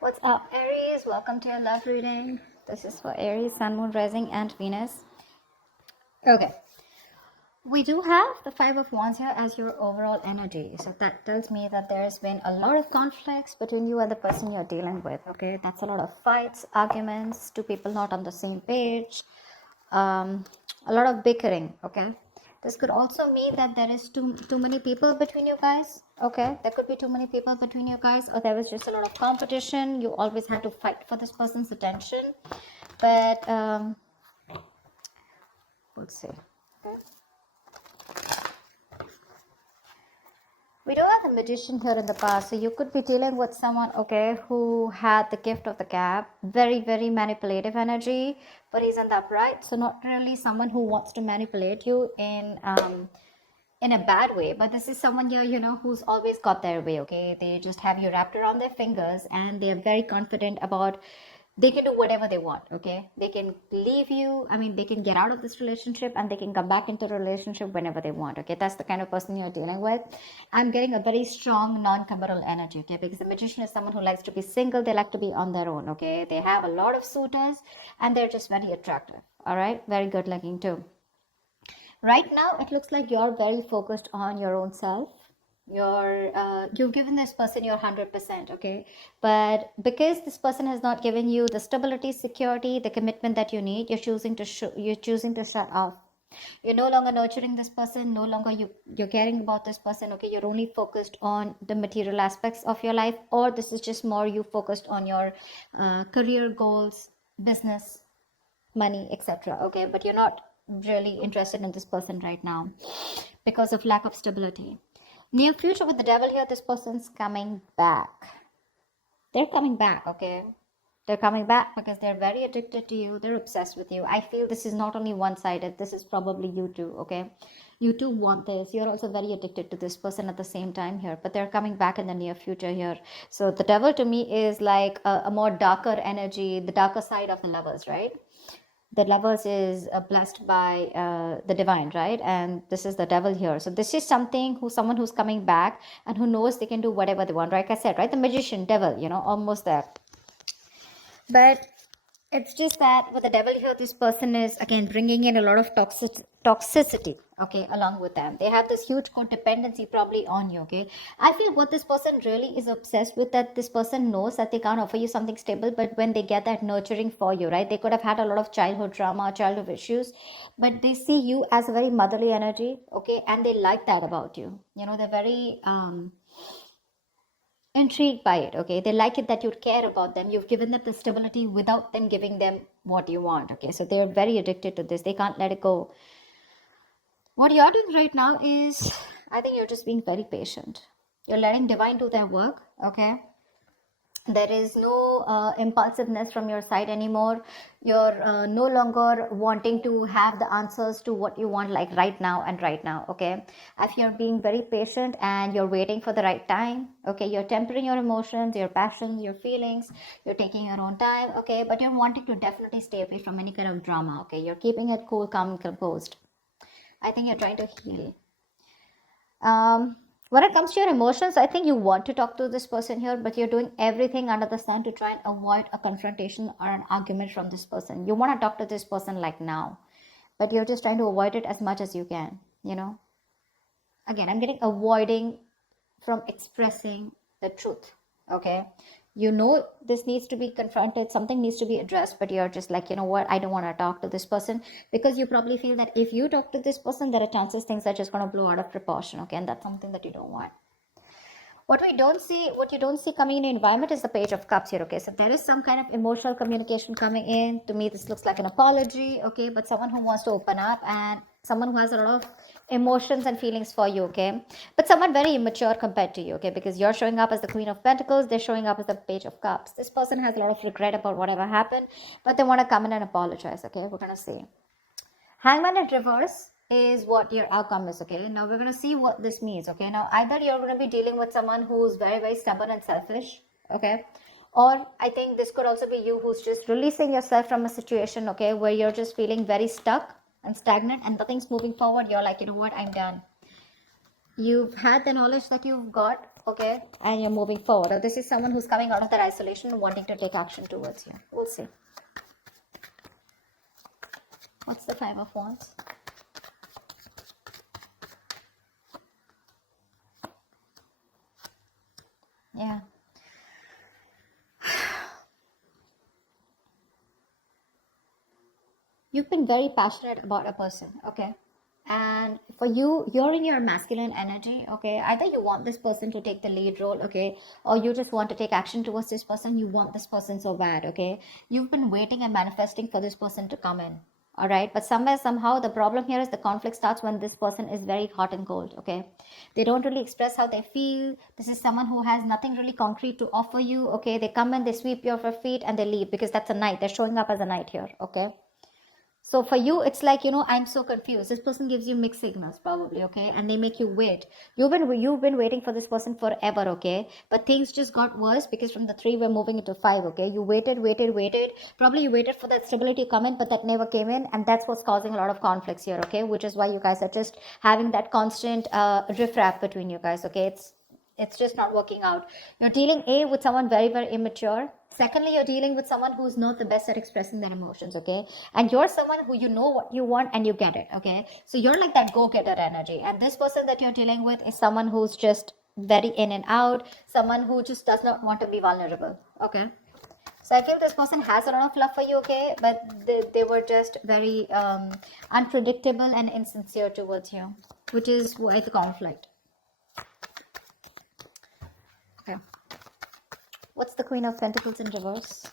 What's up, Aries? Welcome to your love reading. This is for Aries, Sun, Moon, Rising, and Venus. Okay, we do have the Five of Wands here as your overall energy. So that tells me that there's been a lot of conflicts between you and the person you're dealing with. Okay, that's a lot of fights, arguments, two people not on the same page, a lot of bickering. Okay, this could also mean that there is too many people between you guys. Okay, there could be too many people between you guys, or there was just a lot of competition. You always had to fight for this person's attention. But we'll see. We do have a magician here in the past, so you could be dealing with someone, okay, who had the gift of the gab, very, very manipulative energy, but he's in the upright, so not really someone who wants to manipulate you in a bad way, but this is someone here, who's always got their way, okay? They just have you wrapped around their fingers, and they're very confident about they can do whatever they want, okay? They can leave you, they can get out of this relationship and they can come back into the relationship whenever they want, okay? That's the kind of person you're dealing with. I'm getting a very strong non-committal energy, okay? Because the magician is someone who likes to be single, they like to be on their own, okay? They have a lot of suitors and they're just very attractive, all right? Very good looking too. Right now, it looks like you're very focused on your own self. You've given this person your 100%, okay? But because this person has not given you the stability, security, the commitment that you need, you're choosing to shut off. You're no longer nurturing this person, no longer you're caring about this person, okay? You're only focused on the material aspects of your life, or this is just more you focused on your career goals, business, money, etc. Okay, but you're not really interested in this person right now because of lack of stability. Near future with the devil here, this person's coming back. They're coming back, okay? They're coming back because they're very addicted to you. They're obsessed with you. I feel this is not only one-sided. This is probably you too, okay? You too want this. You're also very addicted to this person at the same time here, but they're coming back in the near future here. So the devil to me is like a more darker energy, the darker side of the lovers, right? The lovers is blessed by the divine, right? And this is the devil here. So this is someone who's coming back and who knows they can do whatever they want, like I said, right? The magician, devil, almost there. But it's just that with the devil here, this person is again bringing in a lot of toxicity, okay, along with them. They have this huge codependency probably on you, okay? I feel what this person really is obsessed with, that this person knows that they can't offer you something stable, but when they get that nurturing for you, right? They could have had a lot of childhood trauma, childhood issues, but they see you as a very motherly energy, okay? And they like that about you. They're very intrigued by it, okay? They like it that you care about them. You've given them the stability without them giving them what you want, okay? So they're very addicted to this. They can't let it go. What you're doing right now is, I think you're just being very patient. You're letting divine do their work, okay? There is no impulsiveness from your side anymore. You're no longer wanting to have the answers to what you want, like right now and right now, okay? If you're being very patient and you're waiting for the right time, okay? You're tempering your emotions, your passions, your feelings. You're taking your own time, okay? But you're wanting to definitely stay away from any kind of drama, okay? You're keeping it cool, calm, and composed. I think you're trying to heal. When it comes to your emotions, I think you want to talk to this person here, but you're doing everything under the sun to try and avoid a confrontation or an argument from this person. You want to talk to this person like now, but you're just trying to avoid it as much as you can, Again, I'm getting avoiding from expressing the truth, okay? This needs to be confronted, something needs to be addressed, but you're just like, you know what, I don't want to talk to this person, because you probably feel that if you talk to this person, there are chances things are just going to blow out of proportion, okay? And that's something that you don't want. What you don't see coming in the environment is the Page of Cups here, okay? So there is some kind of emotional communication coming in. To me, this looks like an apology, okay? But someone who wants to open up, and someone who has a lot of emotions and feelings for you, okay? But someone very immature compared to you, okay? Because you're showing up as the Queen of Pentacles, they're showing up as the Page of Cups. This person has a lot of regret about whatever happened, but they want to come in and apologize, okay? We're going to see. Hangman in reverse is what your outcome is, okay? Now we're going to see what this means, okay? Now either you're going to be dealing with someone who's very, very stubborn and selfish, okay? Or I think this could also be you who's just releasing yourself from a situation, okay, where you're just feeling very stuck and stagnant and nothing's moving forward. You're like, you know what, I'm done. You've had the knowledge that you've got, okay, and you're moving forward. Or this is someone who's coming out of that isolation and wanting to take action towards you. We'll see. What's the Five of Wands? Yeah. You've been very passionate about a person, okay? And for you, you're in your masculine energy, okay? Either you want this person to take the lead role, okay? Or you just want to take action towards this person. You want this person so bad, okay? You've been waiting and manifesting for this person to come in, all right? But somewhere, somehow, the problem here is the conflict starts when this person is very hot and cold, okay? They don't really express how they feel. This is someone who has nothing really concrete to offer you, okay? They come in, they sweep you off your feet, and they leave because that's a knight. They're showing up as a knight here, okay? So for you, it's like, I'm so confused. This person gives you mixed signals, probably, okay? And they make you wait. You've been waiting for this person forever, okay? But things just got worse because from the 3, we're moving into 5, okay? You waited. Probably you waited for that stability to come in, but that never came in. And that's what's causing a lot of conflicts here, okay? Which is why you guys are just having that constant riff-raff between you guys, okay? It's just not working out. You're dealing with someone very, very immature. Secondly, you're dealing with someone who's not the best at expressing their emotions, okay? And you're someone who you know what you want and you get it, okay? So you're like that go-getter energy. And this person that you're dealing with is someone who's just very in and out, someone who just does not want to be vulnerable, okay? So I feel this person has a lot of love for you, okay? But they were just very unpredictable and insincere towards you, which is why the conflict. Okay. What's the Queen of Pentacles in reverse?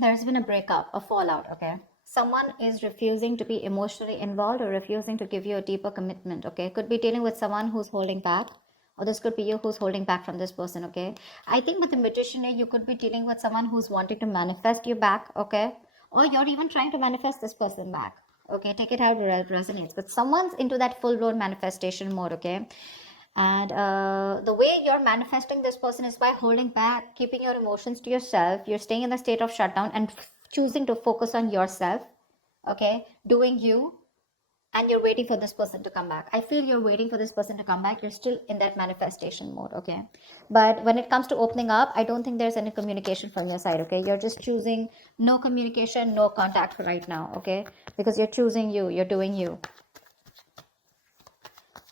There's been a breakup, a fallout, okay? Someone is refusing to be emotionally involved or refusing to give you a deeper commitment, okay? Could be dealing with someone who's holding back, or this could be you who's holding back from this person, okay? I think with the Magician, you could be dealing with someone who's wanting to manifest you back, okay? Or you're even trying to manifest this person back, okay? Take it how it resonates. But someone's into that full-blown manifestation mode, okay? And the way you're manifesting this person is by holding back, keeping your emotions to yourself. You're staying in the state of shutdown and choosing to focus on yourself, okay? Doing you, and you're waiting for this person to come back. I feel you're waiting for this person to come back. You're still in that manifestation mode, okay? But when it comes to opening up, I don't think there's any communication from your side, okay? You're just choosing no communication, no contact right now, okay? Because you're choosing you, you're doing you.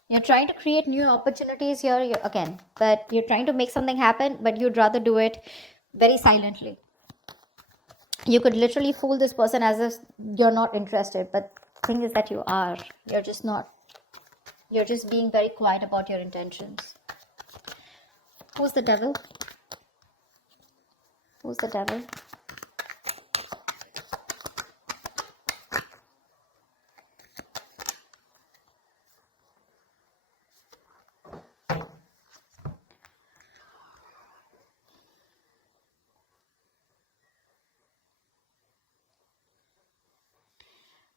You're trying to create new opportunities here again, but you're trying to make something happen, but you'd rather do it very silently. You could literally fool this person as if you're not interested, but thing is that you are. You're just not. You're just being very quiet about your intentions. Who's the devil? Who's the devil?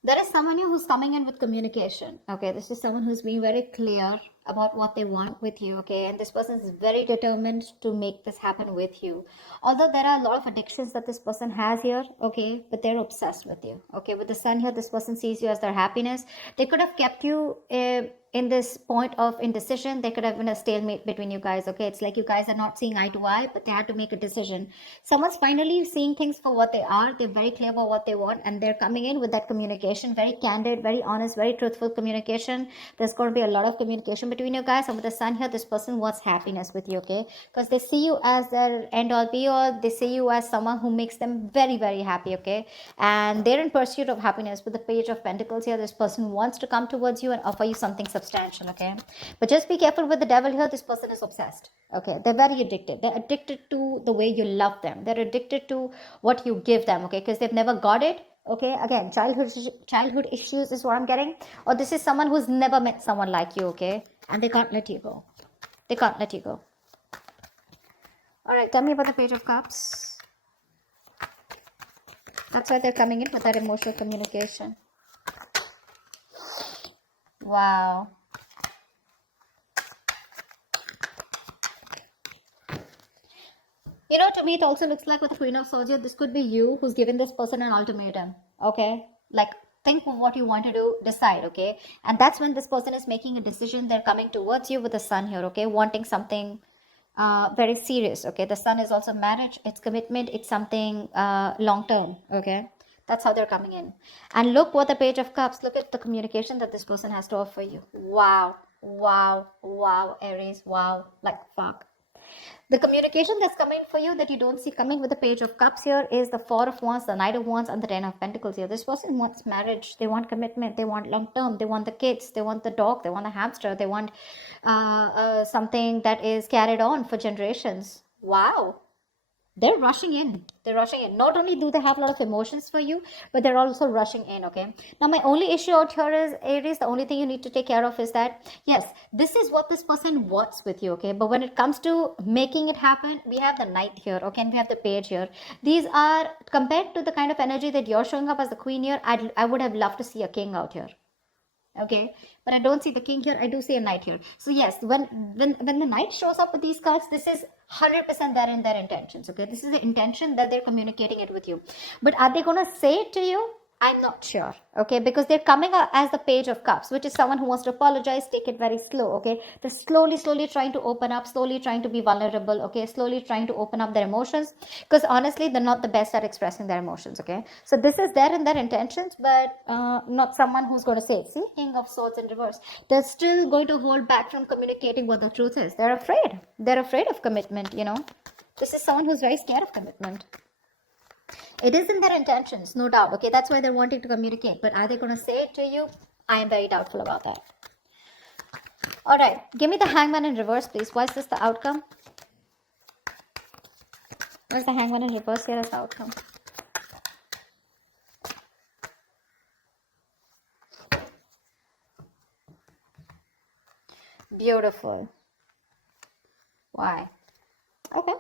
There is someone who's coming in with communication, okay? This is someone who's being very clear about what they want with you, okay? And this person is very determined to make this happen with you. Although there are a lot of addictions that this person has here, okay? But they're obsessed with you, okay? With the sun here, this person sees you as their happiness. They could have kept you in this point of indecision. There could have been a stalemate between you guys, okay? It's like you guys are not seeing eye to eye, but they had to make a decision. Someone's finally seeing things for what they are. They're very clear about what they want, and they're coming in with that communication, very candid, very honest, very truthful communication. There's going to be a lot of communication between you guys. And with the sun here, this person wants happiness with you, okay? Because they see you as their end all be all. They see you as someone who makes them very, very happy, okay? And they're in pursuit of happiness. With the Page of Pentacles here, this person wants to come towards you and offer you something substantial, okay? But just be careful with the devil here. This person is obsessed, okay? They're very addicted. They're addicted to the way you love them. They're addicted to what you give them, okay? Because they've never got it, okay? Again, childhood issues is what I'm getting. Or this is someone who's never met someone like you, okay? And they can't let you go. They can't let you go. All right, tell me about the Page of Cups. That's why they're coming in with that emotional communication. Wow. You know, to me, it also looks like with the Queen of Swords here, this could be you who's given this person an ultimatum. Okay. Like, think of what you want to do, decide. Okay. And that's when this person is making a decision. They're coming towards you with the sun here. Okay. Wanting something very serious. Okay. The sun is also marriage, it's commitment, it's something long term. Okay. That's how they're coming in. And look what the Page of Cups, look at the communication that this person has to offer you. Wow. Wow. Wow. Aries. Wow. Like, fuck. The communication that's coming for you that you don't see coming with the Page of Cups here is the Four of Wands, the Knight of Wands, and the Ten of Pentacles here. This person wants marriage. They want commitment. They want long term. They want the kids. They want the dog. They want the hamster. They want something that is carried on for generations. Wow. They're rushing in. They're rushing in. Not only do they have a lot of emotions for you, but they're also rushing in. Okay. Now, my only issue out here is, Aries, the only thing you need to take care of is that, yes, this is what this person wants with you. Okay. But when it comes to making it happen, we have the Knight here. Okay. And we have the Page here. These are, compared to the kind of energy that you're showing up as the Queen here, I would have loved to see a King out here. Okay, but I don't see the King here. I do see a Knight here. So yes, when the Knight shows up with these cards, this is 100% there in their intentions. Okay, this is the intention that they're communicating it with you. But are they gonna say it to you? I'm not sure. Okay, because they're coming up as the Page of Cups, which is someone who wants to apologize, take it very slow. Okay, they're slowly trying to open up, slowly trying to be vulnerable. Okay, slowly trying to open up their emotions, because honestly, they're not the best at expressing their emotions. Okay, so this is there in their intentions, but not someone who's going to say it. See, King of Swords in reverse. They're still going to hold back from communicating what the truth is. They're afraid. They're afraid of commitment. You know, this is someone who's very scared of commitment. It is in their intentions, no doubt. Okay, that's why they're wanting to communicate. But are they going to say it to you? I am very doubtful about that. All right, give me the Hangman in reverse, please. Why is this the outcome? Where's the Hangman in reverse here as the outcome? Beautiful. Why? Okay.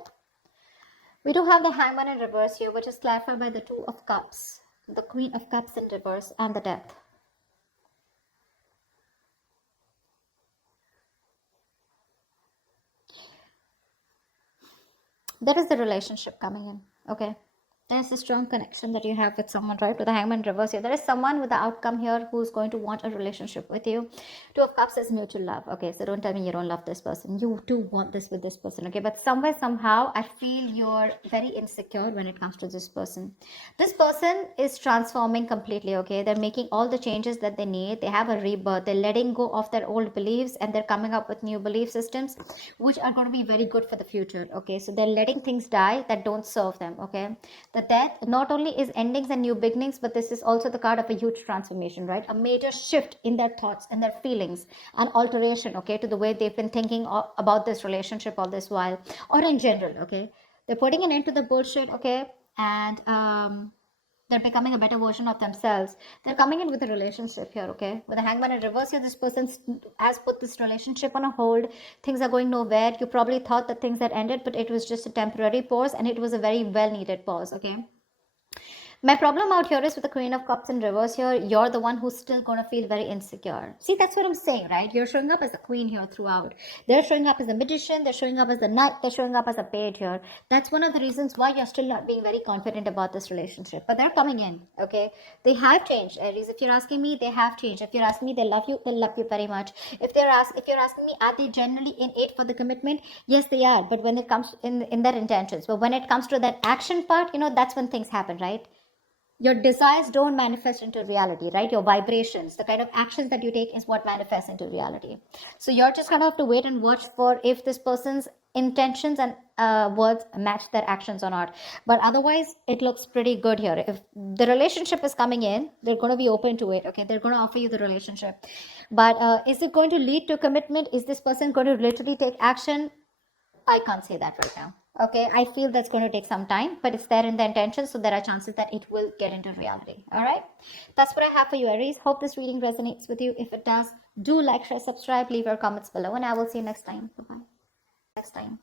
We do have the Hangman in reverse here, which is clarified by the Two of Cups, the Queen of Cups in reverse, and the Death. There is the relationship coming in, okay? There's a strong connection that you have with someone, right? With the Hangman reverse here, there is someone with the outcome here who's going to want a relationship with you. Two of Cups is mutual love. Okay, so don't tell me you don't love this person. You do want this with this person. Okay, but somewhere, somehow, I feel you're very insecure when it comes to this person. This person is transforming completely. Okay, they're making all the changes that they need. They have a rebirth. They're letting go of their old beliefs and they're coming up with new belief systems which are going to be very good for the future. Okay, so they're letting things die that don't serve them. Okay, the Death not only is endings and new beginnings, but this is also the card of a huge transformation, right? A major shift in their thoughts and their feelings, an alteration, okay, to the way they've been thinking about this relationship all this while, or in general. Okay, they're putting an end to the bullshit. Okay, and they're becoming a better version of themselves. They're coming in with a relationship here. Okay, with the Hangman in reverse here, this person has put this relationship on a hold. Things are going nowhere. You probably thought that things had ended, but it was just a temporary pause, and it was a very well needed pause. Okay, my problem out here is with the Queen of Cups in reverse here, you're the one who's still going to feel very insecure. See, that's what I'm saying, right? You're showing up as the Queen here throughout. They're showing up as a Magician. They're showing up as the Knight. They're showing up as a Page here. That's one of the reasons why you're still not being very confident about this relationship. But they're coming in, okay? They have changed, Aries. If you're asking me, they have changed. If you're asking me, they love you very much. If you're asking me, are they generally in it for the commitment? Yes, they are. But when it comes in their intentions, but when it comes to that action part, you know, that's when things happen, right? Your desires don't manifest into reality, right? Your vibrations, the kind of actions that you take is what manifests into reality. So you're just gonna have to wait and watch for if this person's intentions and words match their actions or not. But otherwise, it looks pretty good here. If the relationship is coming in, they're going to be open to it. Okay, they're going to offer you the relationship. But is it going to lead to commitment? Is this person going to literally take action? I can't say that right now. Okay, I feel that's going to take some time, but it's there in the intention, so there are chances that it will get into reality. All right, that's what I have for you, Aries. Hope this reading resonates with you. If it does, do like, share, subscribe, leave your comments below, and I will see you next time. Bye-bye. Next time.